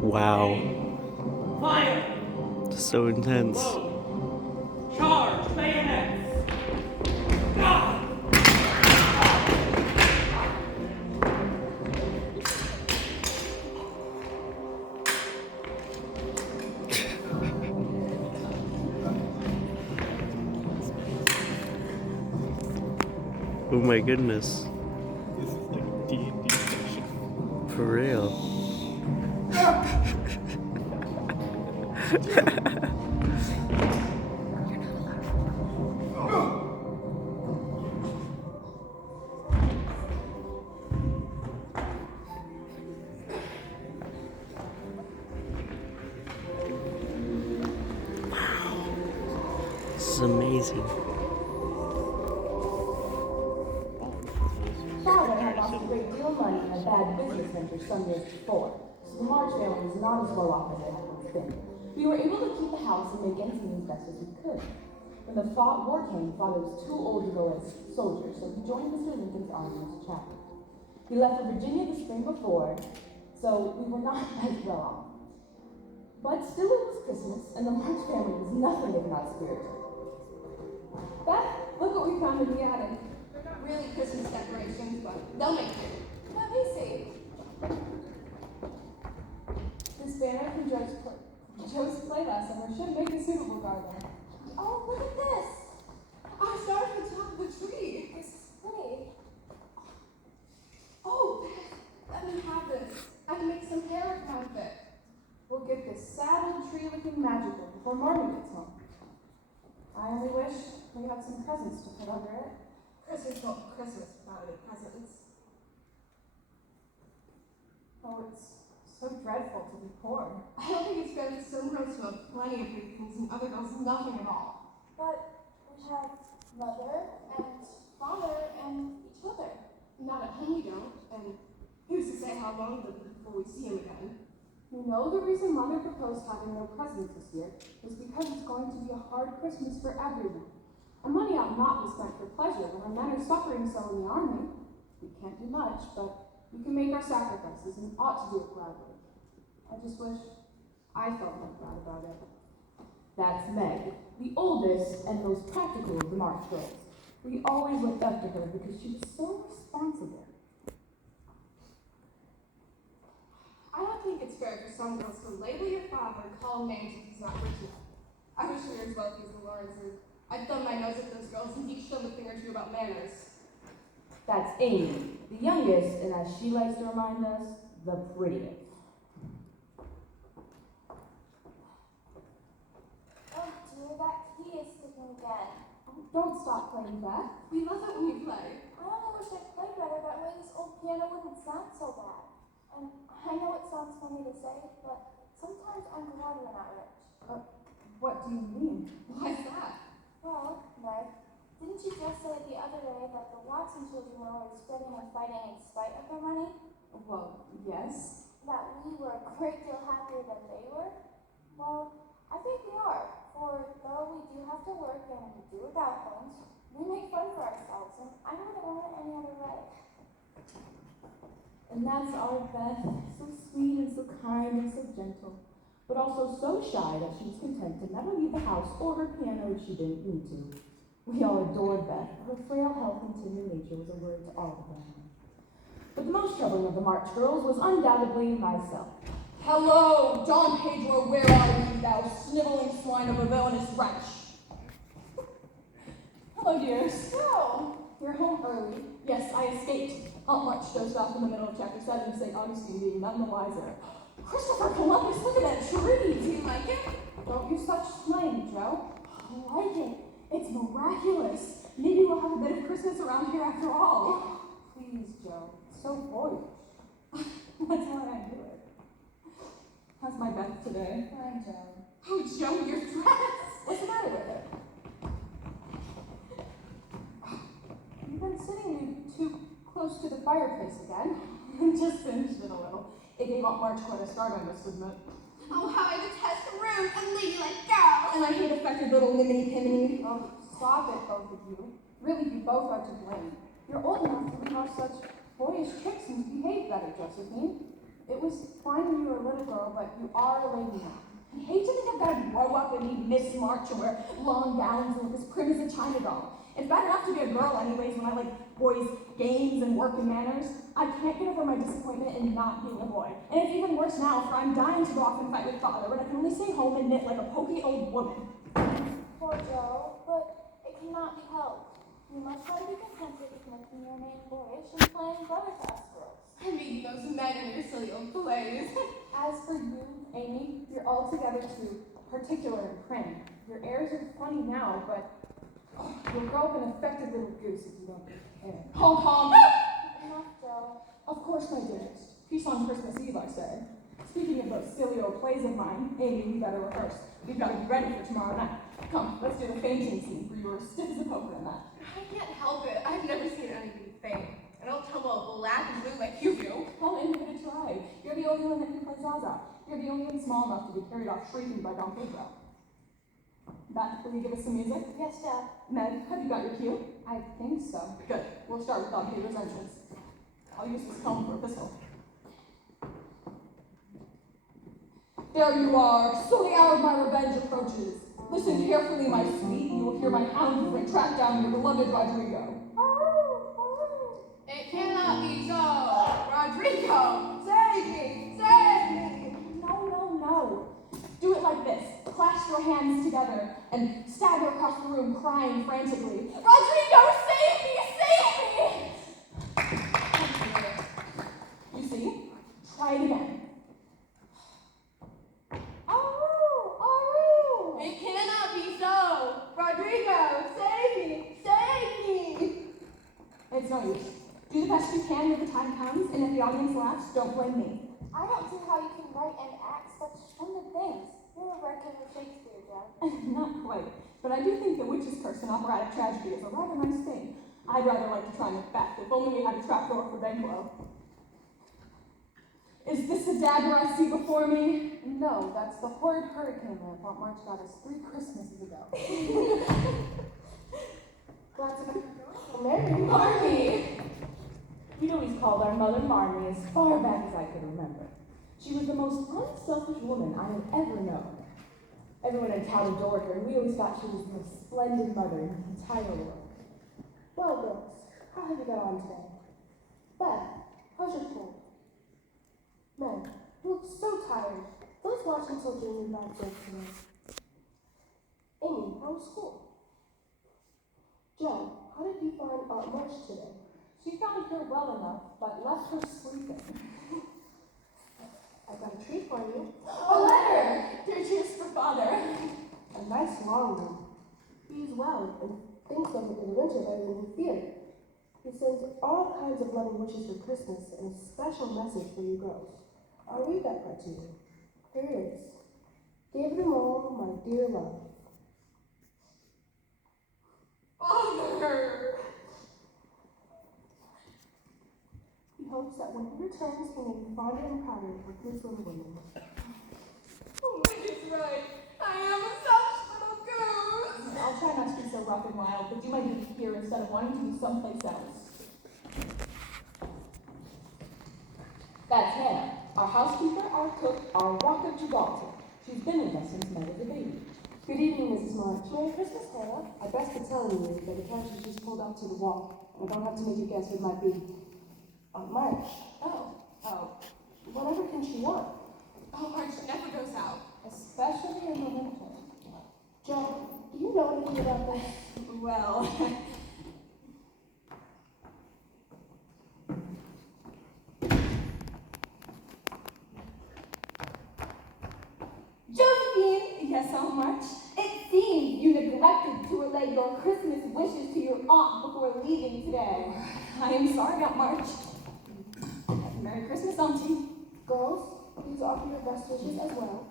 Wow. Fire! So intense. Charge! Bayonets! Ah! Oh my goodness. This is like a D&D session. For real. This is amazing. Father had lost a great deal of money in a bad business venture some years before, so the March family was not as well off as they had once been. We were able to keep the house and make ends meet as best as we could. When the war came, Father was too old to go as soldier, so he joined Mr. Lincoln's army as a chaplain. He left for Virginia the spring before, so we were not as well off. But still it was Christmas, and the March family was nothing if not spiritual. Beth, look what we found in the attic. They're not really Christmas decorations, but they'll make it. Let me see. This banner from Joe's play last summer should make a suitable garland. Oh, look at this. Our stars on top of the tree. This is pretty. Oh, let me have this. I can make some hair outfit. We'll get this saddle tree looking magical before Marvin gets home. I only wish we had some presents to put under it. Christmas without any presents. Oh, it's so dreadful to be poor. I don't think it's fair that some girls who have plenty of big things and other girls nothing at all. But we have mother and father and each other. Not at home we don't, and who's to say how long it'll be before we see him again? You know the reason Mother proposed having no presents this year was because it's going to be a hard Christmas for everyone. Our money ought not be spent for pleasure when our men are suffering so in the army. We can't do much, but we can make our sacrifices and ought to do it gladly. I just wish I felt more proud about it. That's Meg, the oldest and most practical of the March girls. We always looked up to her because she was so responsible. I don't think it's fair for some girls to label your father and call him names if he's not rich enough. I wish we were as wealthy as the Lawrences. I'd thumb my nose at those girls and teach them a thing or two about manners. That's Amy, the youngest, and as she likes to remind us, the prettiest. Oh dear, that key is sticking again. Oh, don't stop playing, Beth. We love it when you play. I only wish I played better, that way this old piano wouldn't sound so bad. And I know it sounds funny to say, but sometimes I'm glad we're not rich. What do you mean? Why's that? Well, Meg, didn't you just say the other day that the Watson children were always spreading and fighting in spite of their money? Well, yes. That we were a great deal happier than they were? Well, I think we are, for though we do have to work and we do without things, we make fun for ourselves, and I wouldn't want it any other way. And that's our Beth, so sweet and so kind and so gentle, but also so shy that she was content to never leave the house or her piano if she didn't need to. We all adored Beth. Her frail health and tender nature was a word to all of them. But the most troubling of the March girls was undoubtedly myself. Hello, Don Pedro, where are you, thou sniveling swine of a villainous wretch? Hello, dears. No. You're home early. Yes, I escaped. Aunt March dozed off in the middle of chapter 7 of St. Augustine being none the wiser. Christopher Columbus, look at that tree! Do you like it? Don't use such slang, Joe. I like it. It's miraculous. Maybe we'll have a bit of Christmas around here after all. Please, Joe. So boyish. That's why I do it. How's my Beth today? Fine, Joe. Oh, Joe, your dress! What's the matter with it? You've been sitting too close to the fireplace again. Just singed it a little. It gave Aunt March quite a start, I must admit. Oh, how I detest rude and ladylike girls! And I hate affected little niminy-piminy. Oh, stop it, both of you. Really, you both are to blame. You're old enough to leave off such boyish tricks and to behave better, Josephine. It was fine when you were a little girl, but you are a lady now. I hate to think I've got to grow up and be Miss March and wear long gowns and look as prim as a China doll. It's bad enough to be a girl anyways when I like boys' games and work and manners. I can't get over my disappointment in not being a boy. And it's even worse now, for I'm dying to go off and fight with father, but I can only stay home and knit like a pokey old woman. Poor Joe, but it cannot be helped. You must try to be contented with making your name boyish and playing brother to us girls. I'm meeting those men in your silly old plays. As for you, Amy, you're altogether too particular and prim. Your airs are funny now, but you'll grow up an affected little goose if you don't care. Honk honk! Enough, Joe. Of course, my dearest. Peace on Christmas Eve, I say. Speaking of those silly old plays of mine, Amy, we better rehearse. We've got to be ready for tomorrow night. Come, let's do the fainting scene, for you were stiff as a poker in that. I can't help it. I've never seen anybody faint. And I'll tumble black and blue like you do. Well, Amy, give it a try. You're the only one that can play Zaza. You're the only one small enough to be carried off shrieking by Don Pedro. Beth, will you give us some music? Yes, Dad. Meg, have you got your cue? I think so. Good. We'll start with Don Pedro's entrance. I'll use this comb for a pistol. There you are, so the hour of my revenge approaches. Listen carefully, my sweet. You will hear my hound movement track down your beloved Rodrigo. It cannot be so. Rodrigo, save me, save me. No. Do it like this. Clasp your hands together and stagger across the room, crying frantically. Rodrigo, save me! Save me! You see? Try it again. It cannot be so. Rodrigo, save me, save me. It's no use. Do the best you can when the time comes, and if the audience laughs, don't blame me. I don't see how you can write and act such splendid things. You're a regular Shakespeare, Joe. Not quite, but I do think the witch's curse in operatic tragedy is a rather nice thing. I'd rather like to try Macbeth, if only we had a trapdoor for Banquo. Is this the dagger I see before me? No, that's the horrid hurricane lamp Aunt March got us 3 Christmases ago. Glad to know you're married. Marmee! We'd always called our mother Marmee as far back as I could remember. She was the most unselfish woman I had ever known. Everyone in town adored her, and we always thought she was the most splendid mother in the entire world. Well, girls, how have you got on today? Beth, how's your cold? Meg, you look so tired. Let's watch until Jamie back jokes today. Amy, how was school? Joe, how did you find Aunt March today? She found her well enough, but left her sleeping. I've got a treat for you. A letter! Dear cheers for father. A nice long one. He is well, and things don't get in the winter better than he feared. He sends all kinds of loving wishes for Christmas and a special message for you girls. I'll read that part to you. Here it is. Give them all my dear love. Father! He hopes that when he returns, he may be fonder and prouder of his little women. Oh, Meg is right. I am a selfish little goose. I'll try not to be so rough and wild, but you might be here instead of wanting to be someplace else. That's Hannah, our housekeeper, our cook, our rock of Gibraltar. She's been with us since Meg was a baby. Good evening, Mrs. March. Merry Christmas, Hannah. I best be telling you that the couch is just pulled up to the wall. I don't have to make you guess who it might be. Aunt March. Oh. Whatever can she want? Oh, March never goes out. Especially in the winter. Joe, do you know anything about this? Well, Josephine! Yes, Aunt March? It seems you neglected to relay your Christmas wishes to your aunt before leaving today. I am sorry, Aunt March. Merry Christmas, Auntie. Girls, please offer your best wishes as well.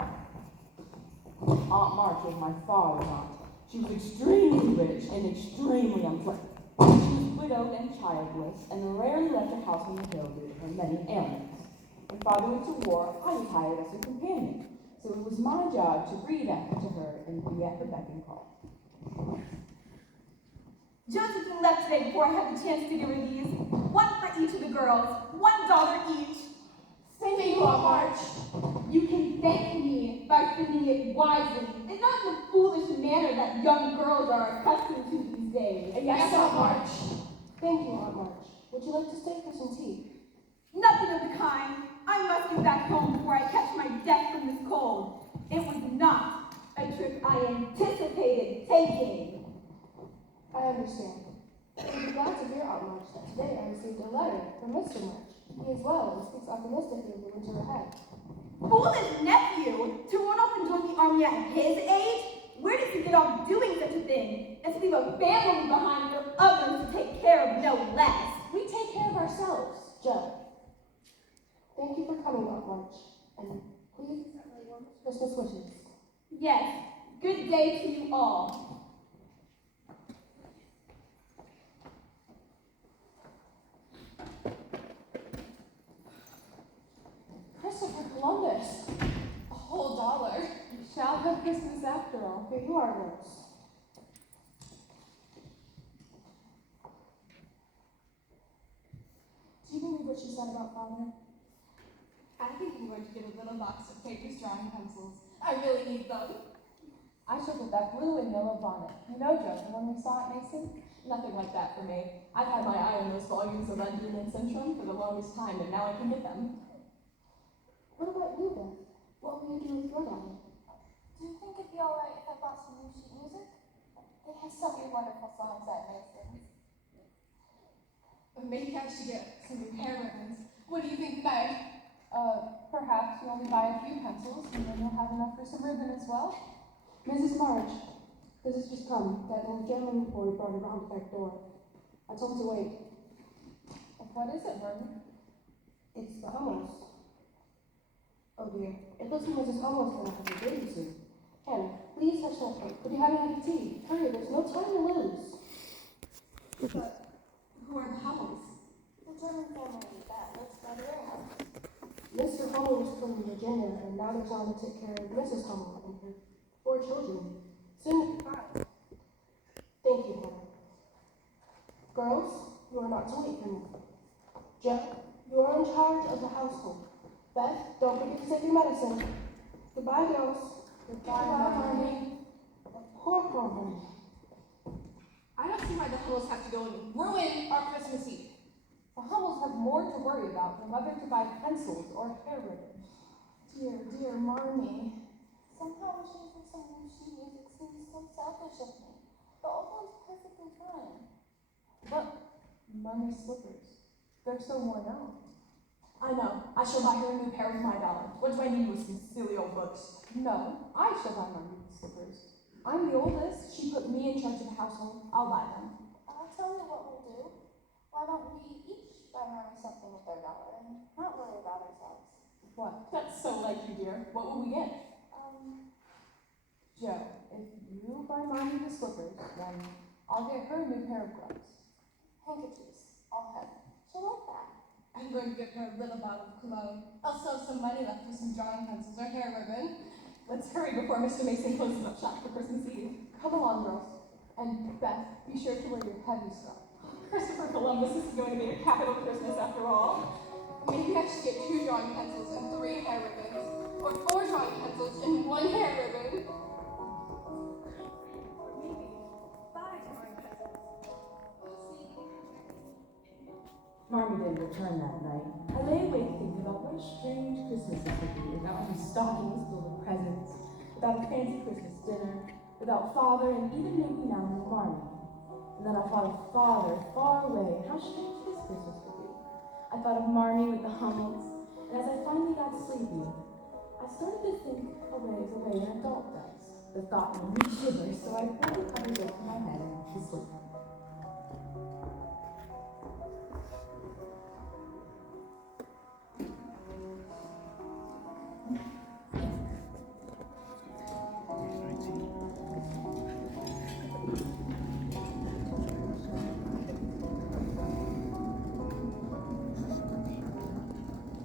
Aunt March was my father's aunt. She was extremely rich and extremely unpleasant. She was widowed and childless, and rarely left her house on the hill due to her many ailments. When father went to war, I was hired as her companion, so it was my job to read to her and be at her beck and call. Josephine left today before I had the chance to give her these. One for each of the girls, $1 each. Thank you, Aunt March. You can thank me by spending it wisely, and not in the foolish manner that young girls are accustomed to these days. Yes, Aunt March. Thank you, Aunt March. Would you like to stay for some tea? Nothing of the kind. I must get back home before I catch my death from this cold. It was not a trip I anticipated taking. I understand. I'd be glad to hear, Aunt March, that today I received a letter from Mr. March. He is well and speaks optimistically of the winter ahead. Foolish nephew! To run off and join the army at his age? Where does he get off doing such a thing? And to leave a family behind for others to take care of, no less. We take care of ourselves, Joe. Thank you for coming, Aunt March. And please, Christmas wishes. Yes, good day to you all. Christopher Columbus. A whole $1. We shall have Christmas after all. Here you are, Rose. Do you believe what she said about Father? I think I'm going to get a little box of Paper's drawing pencils. I really need them. I shall get that blue and yellow bonnet. You know, Joe, the one we saw at Mason? Nothing like that for me. I've had my eye on those volumes of Undine and Sintram for the longest time, and now I can get them. What about you, Beth? What will you do with your dollar? Do you think it'd be alright if I bought some new sheet music? They have so many wonderful songs at Mason's. Maybe I should get some new hair ribbons. What do you think, Meg? Perhaps you only buy a few pencils, and then you'll have enough for some ribbon as well. Mrs. March, this has just come. That old gentleman boy brought it around the back door. I told him to wait. What is it, Martin? It's the Hummels. Oh dear. It looks like Mrs. Hummels gonna have a baby soon. Hannah, please hush that up. Would you have any tea? Hurry, there's no time to lose. But who are the Hummels? The German family that lives further in. Mr. Hummel was from Virginia, and now they're trying to take care of Mrs. Hummel and her 4 children. Soon to be 5. Thank you, Hannah. Girls, you are not to wait for me. Joe, you are in charge of the household. Beth, don't forget to take your medicine. Goodbye, girls. Goodbye, Marmy. Poor Marmy. I don't see why the Hummels have to go and ruin our Christmas Eve. The Hummels have more to worry about than whether to buy pencils or hair ribbon. Dear, dear Marmy. Somehow wishing for some new sheet music seems so selfish of me. The old one's perfectly fine. Look, Mummy's slippers. They're so worn out. I know. I shall buy her a new pair with my $1. What do I need with these silly old books? No, I shall buy Mummy these slippers. I'm the oldest. She put me in charge of the household. I'll buy them. I'll tell you what we'll do. Why don't we each buy Mommy something with our $1 and not worry about ourselves? What? That's so like you, dear. What will we get? Joe, if you buy Mommy the slippers, then I'll get her a new pair of gloves. Handkerchiefs. I'll have. She'll like that. I'm going to get her a little bottle of cologne. I'll sell some money left for some drawing pencils or hair ribbon. Let's hurry before Mr. Mason closes up shop for Christmas Eve. Come along, girls. And Beth, be sure to wear your heavy stuff. Christopher Columbus is going to be a capital Christmas after all. Maybe I should get 2 drawing pencils and 3 hair ribbons. Or 4 drawing pencils and 1 hair ribbon. Or maybe 5 drawing pencils. Marmy didn't return that night. I lay awake thinking about what a strange Christmas it would be without any stockings filled with presents, without a fancy Christmas dinner, without Father and even maybe now no Marmy. And then I thought of Father far away and how strange his Christmas would be. I thought of Marmy with the Hummels, and as I finally got sleepy, I started to think away the way an adult does. The thought made me shiver, so I pulled the covers over my head and went to sleep.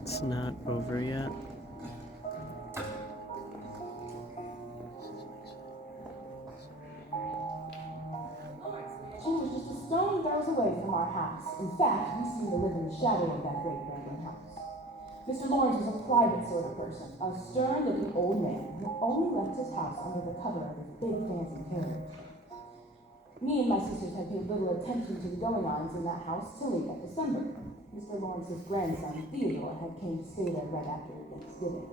It's not over yet. She was just a stone throws away from our house. In fact, we seem to live in the shadow of that great abandoned house. Mr. Lawrence was a private sort of person, a stern-looking old man who only left his house under the cover of his big fancy carriage. Me and my sisters had paid little attention to the goings-ons in that house till late that December. Mr. Lawrence's grandson, Theodore, had came to stay there right after Thanksgiving.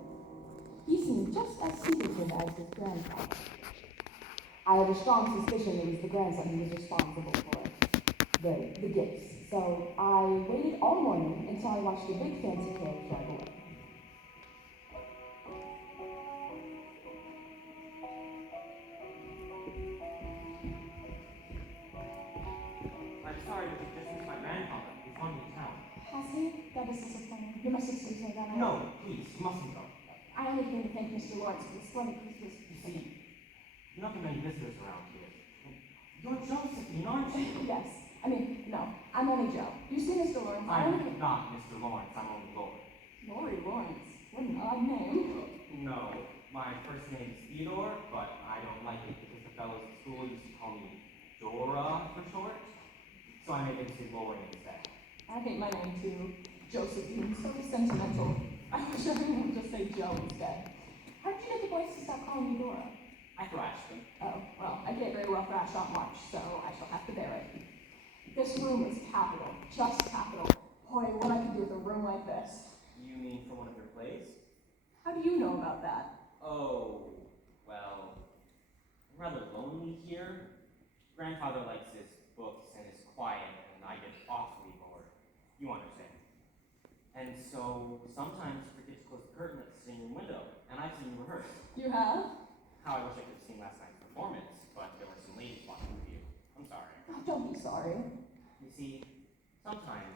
He seemed just as secretive as his grandfather. I had a strong suspicion it was the grandson who was responsible for the gifts, so I waited all morning until I watched the big fancy carriage drive away. I'm sorry, but this is my grandfather. He's coming to town. Has he? That is disappointing. You must excuse me then. No, please, you mustn't go. I only came to thank Mr. Lawrence for the splendid Christmas. You see, not too many visitors around here. You're Josephine, aren't you? Yes. I mean, no. I'm only Joe. You see Mr. Lawrence? I'm not Mr. Lawrence. I'm only Lord. Lori Lawrence. What an odd name. No, my first name is Theodore, but I don't like it because the fellows at school used to call me Dora for short. So I made it to Lori instead. I hate my name too. Josephine. So sentimental. I wish everyone would just say Joe instead. How did you get the boys to stop calling you Dora? I thrashed them. Oh, well, I can't very well thrash out much, so I shall have to bear it. This room is capital, just capital. Boy, what I could do with a room like this. You mean for one of your plays? How do you know about that? Oh, well, I'm rather lonely here. Grandfather likes his books and is quiet, and I get awfully bored. You understand. And so sometimes I forget to close the curtain at the sitting room window, and I've seen you rehearse. You have? How I wish I could have seen last night's performance, but there were some ladies watching with you. I'm sorry. Oh, don't be sorry. You see, sometimes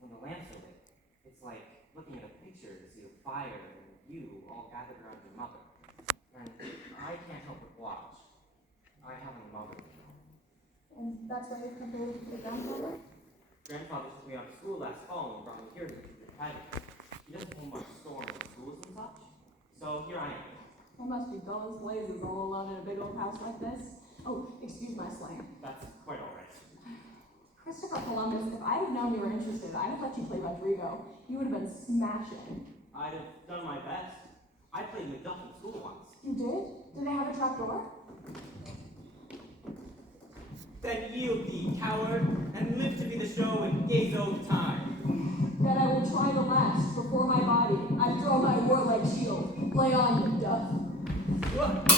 when the lamps are lit, it's like looking at a picture to see the fire and you all gathered around your mother. And I can't help but watch. I have a mother, you know. And that's why you've come to live with your grandfather? Grandfather took me out of school last fall and brought me here to keep the title. He doesn't hold much store in schools and such. So here I am. It must be dull as blazes all alone in a big old house like this. Oh, excuse my slang. That's quite all right. Christopher Columbus, if I'd have known you were interested, I'd have let you play Rodrigo. You would have been smashing. I'd have done my best. I played Macduff in school once. You did? Did they have a trap door? Then yield thee, coward, and live to be the show in days old time. That I will try the last before my body. I draw my warlike shield. Play on, Macduff. What?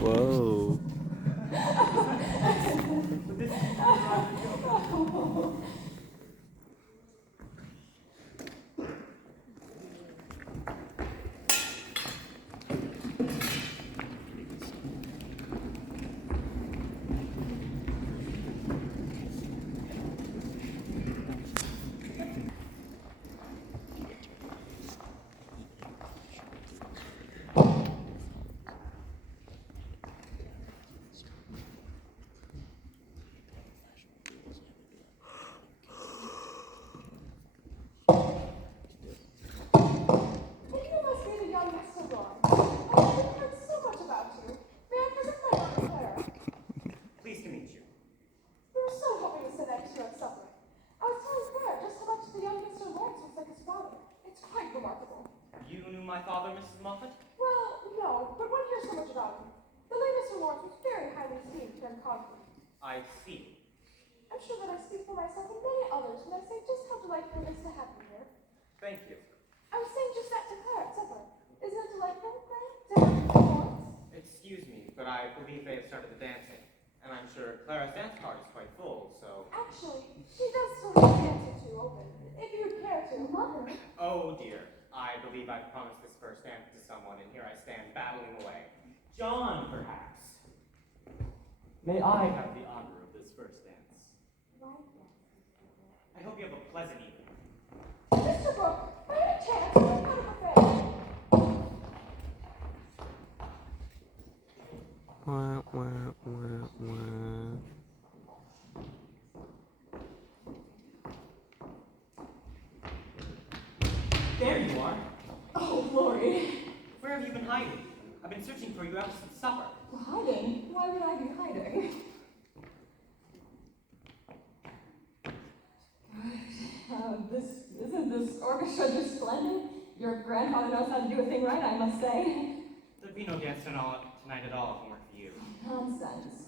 Whoa. You must be the young Mr. Lawrence. I've heard so much about you. May I present my daughter Clara? Pleased to meet you. We were so hoping to sit next to you at supper. I was telling Clara just how much the young Mr. Lawrence looks like his father. It's quite remarkable. You knew my father, Mrs. Moffat? Well, no, but one hears so much about him. The late Mr. Lawrence was very highly esteemed here in Concord. I see. I'm sure that I speak for myself and many others when I say just how delightful it is to have you here. Thank you. I was saying just that to Clara at supper. Isn't it delightful, Clara, to have you Mr. Lawrence? Excuse me, but I believe they have started the dancing. And I'm sure Clara's dance card is quite full, so... Actually, she does still have the dancer to open, if you'd care to. Mother. Oh dear. I believe I've promised this first dance to someone, and here I stand battling away. John, perhaps. May I have the honor of this first dance? I hope you have a pleasant evening. Mr. Brooke, by any chance, what kind of buffet? Wah, wah, wah, wah. I've been searching for you ever since supper. Hiding? Why would I be hiding? Isn't this orchestra just splendid? Your grandfather knows how to do a thing right, I must say. There'd be no dance tonight at all if it weren't for you. Nonsense.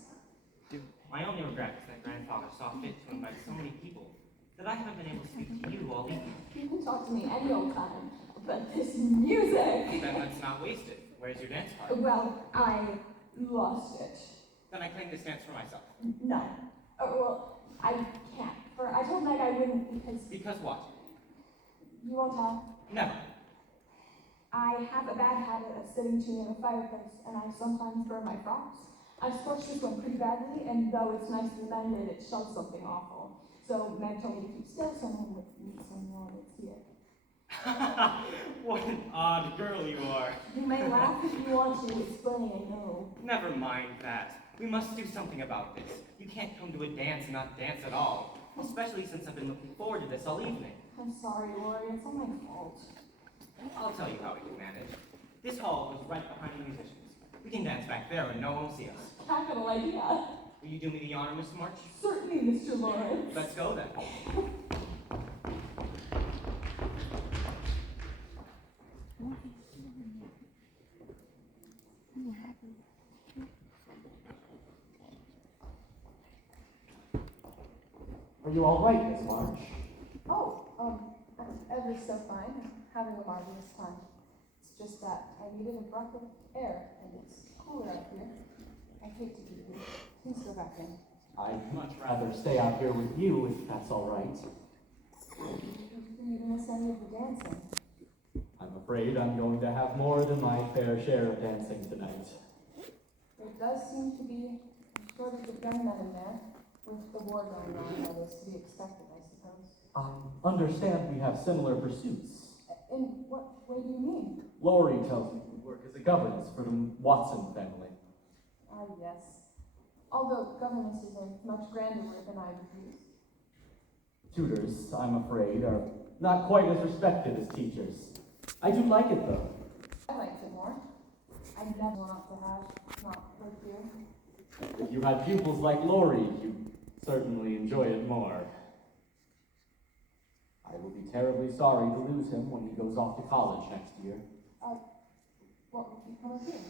My only regret is that grandfather saw fit to invite so many people that I haven't been able to speak to you all evening. You can talk to me any old time, but this music. Then let's not waste it. Where's your dance partner? Well, I lost it. Then I claim this dance for myself. No. Well, I can't. For I told Meg I wouldn't because Because what? you won't tell. Never. I have a bad habit of sitting too near the fireplace, and I sometimes burn my frocks. I scorched this one pretty badly, and though it's nicely mended, it shows something awful. So Meg told me to keep still so no one would meet someone that's here. What an odd girl you are. You may laugh if you want to, explain, I know. Never mind that. We must do something about this. You can't come to a dance and not dance at all. Especially since I've been looking forward to this all evening. I'm sorry, Lori, it's all my fault. I'll tell you how we can manage. This hall is right behind the musicians. We can dance back there and no one will see us. Capital idea. Will you do me the honor, Mr. March? Certainly, Mr. Lawrence. Let's go then. Are you all right, Miss March? Oh, ever so fine. I'm having a marvelous time. It's just that I needed a breath of air, and it's cooler out here. I hate to keep you. Please go back in. I'd much rather stay out here with you, if that's all right. You didn't miss any of the dancing. I'm afraid I'm going to have more than my fair share of dancing tonight. There does seem to be a shortage of young men in there. With the war going on, that is to be expected, I suppose. I understand we have similar pursuits. In what way do you mean? Lori tells me you work as a governess for the Watson family. Ah, yes. Although governesses are much grander word than I would use. Tutors, I'm afraid, are not quite as respected as teachers. I do like it, though. I liked it more. I never want to have not hurt you. If you had pupils like Lori, you'd certainly enjoy it more. I will be terribly sorry to lose him when he goes off to college next year. What will become of you?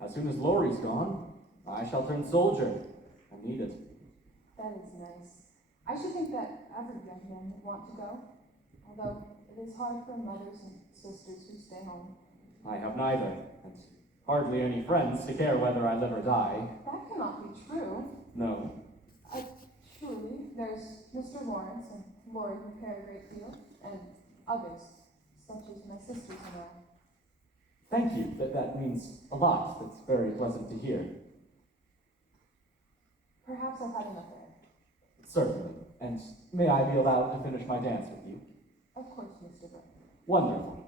As soon as Lori's gone, I shall turn soldier. I need it. That is nice. I should think that every young man would want to go, although it is hard for mothers and sisters who stay home. I have neither, and hardly any friends to care whether I live or die. That cannot be true. No. Truly, there's Mr. Lawrence and Lori who care a great deal, and others, such as my sisters and I. Thank you. That means a lot. That's very pleasant to hear. Perhaps I've had enough air. Certainly. And may I be allowed to finish my dance with you? Of course, Mr. Burke. Wonderful.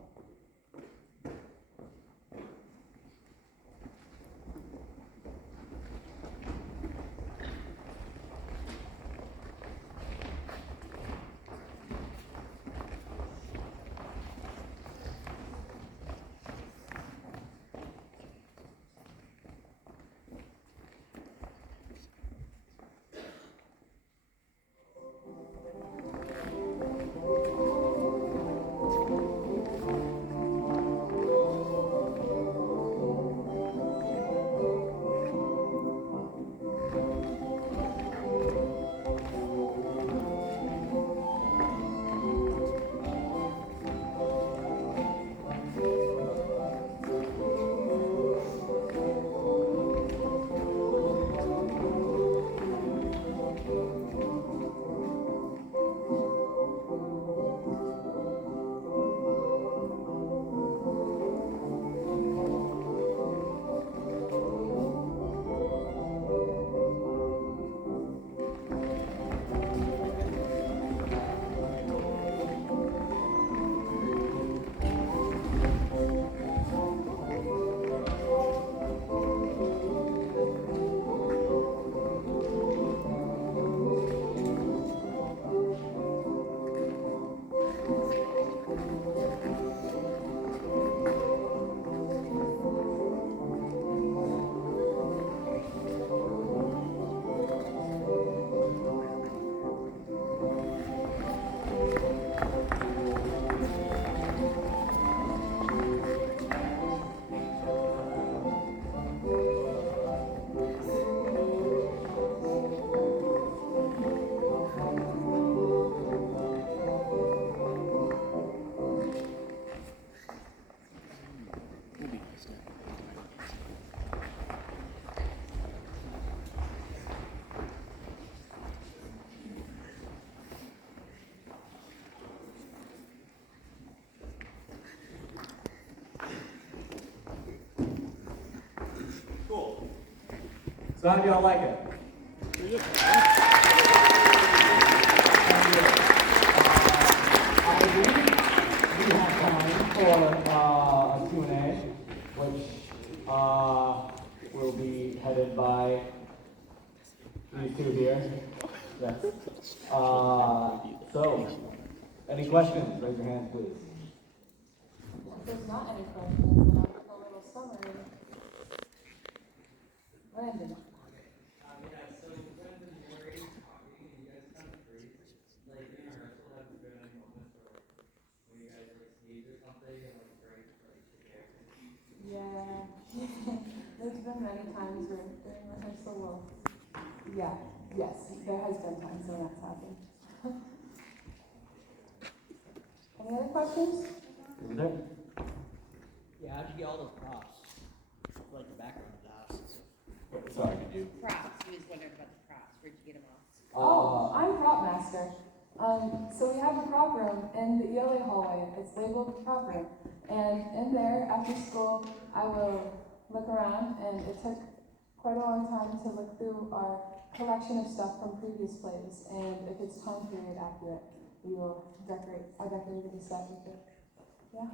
So how do y'all like it? I believe we have time for a Q&A, which will be headed by these two here. Yes. So, any questions? Raise your hands, please. If there's not any questions, then I'll give a little summary. Brandon. Yeah, there's been many times where during rehearsal, well, yeah, yes, there has been times when that's happened. Any other questions? Over there. Yeah, how'd you get all those props? Like the background of the house. Sorry, did you? Props. We was wondering about the props. Where'd you get them all? Oh, I'm prop master. So we have a prop room in the ELA hallway. It's labeled prop room. And in there, after school, I will look around, and it took quite a long time to look through our collection of stuff from previous plays. And if it's time period accurate, we will decorate. I decorated the set with it. Yeah.